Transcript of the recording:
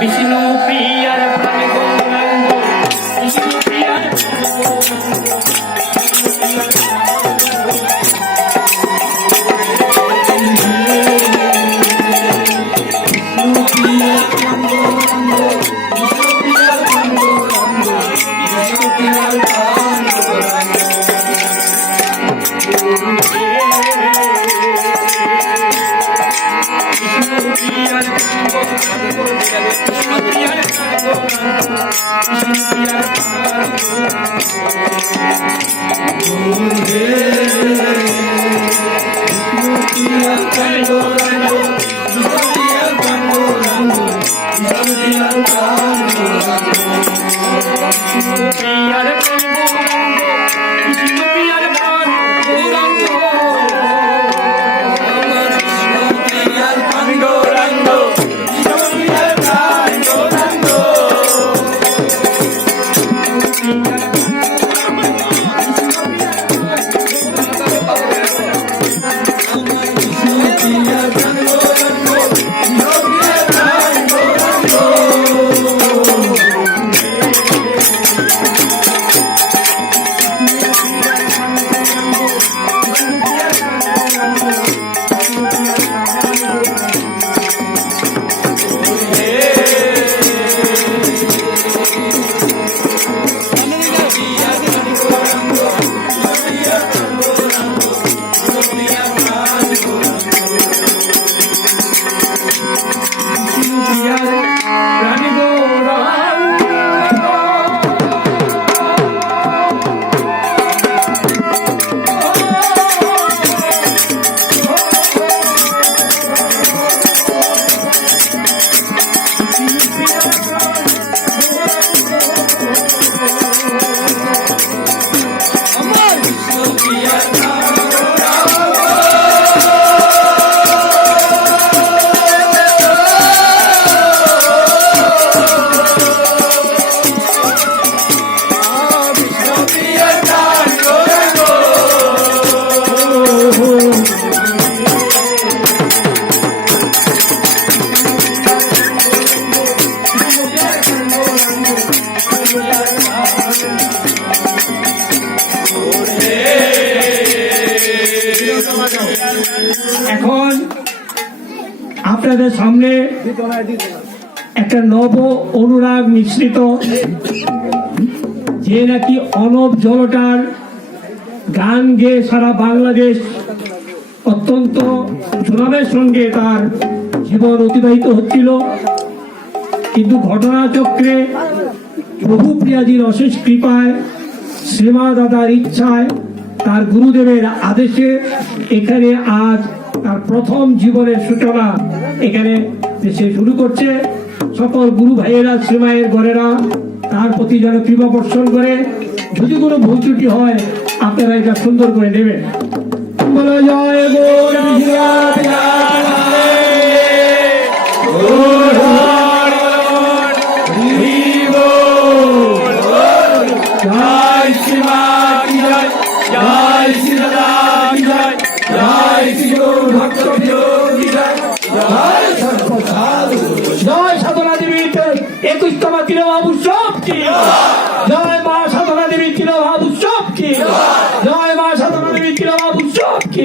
বিষ্ণু প্রিয়ার প্রাণে গৌরাঙ্গ, বিষ্ণু প্রিয়ার এখন আপনাদের সামনে একটা নব অনুরাগ মিশ্রিত যে নাকি অনব জলটার গান গেয়ে সারা বাংলাদেশ অত্যন্ত সুনামের সঙ্গে তার জীবন অতিবাহিত হচ্ছিল, কিন্তু ঘটনাচক্রে প্রভু প্রিয়াজির অশেষ কৃপায় শ্রীমা দাদার ইচ্ছায় তার গুরুদেবের আদেশে এখানে আজ তার প্রথম জীবনের সূচনা এখানে সে শুরু করছে। সকল গুরু ভাইয়েরা শ্রীমায়ের গড়েরা তার প্রতি যেন কৃপা বর্ষণ করে। যদি কোনো ভুল ত্রুটি হয় আপনারা এটা সুন্দর করে নেবেন। বলো জয় গৌর জয় সাধনা দেবী 21তম তিরোভাব উৎসব কি জয়, মা সাধনা দেবী তিরোভাব উৎসব কি জয়, মা সাধনা দেবী তিরোভাব উৎসব কি।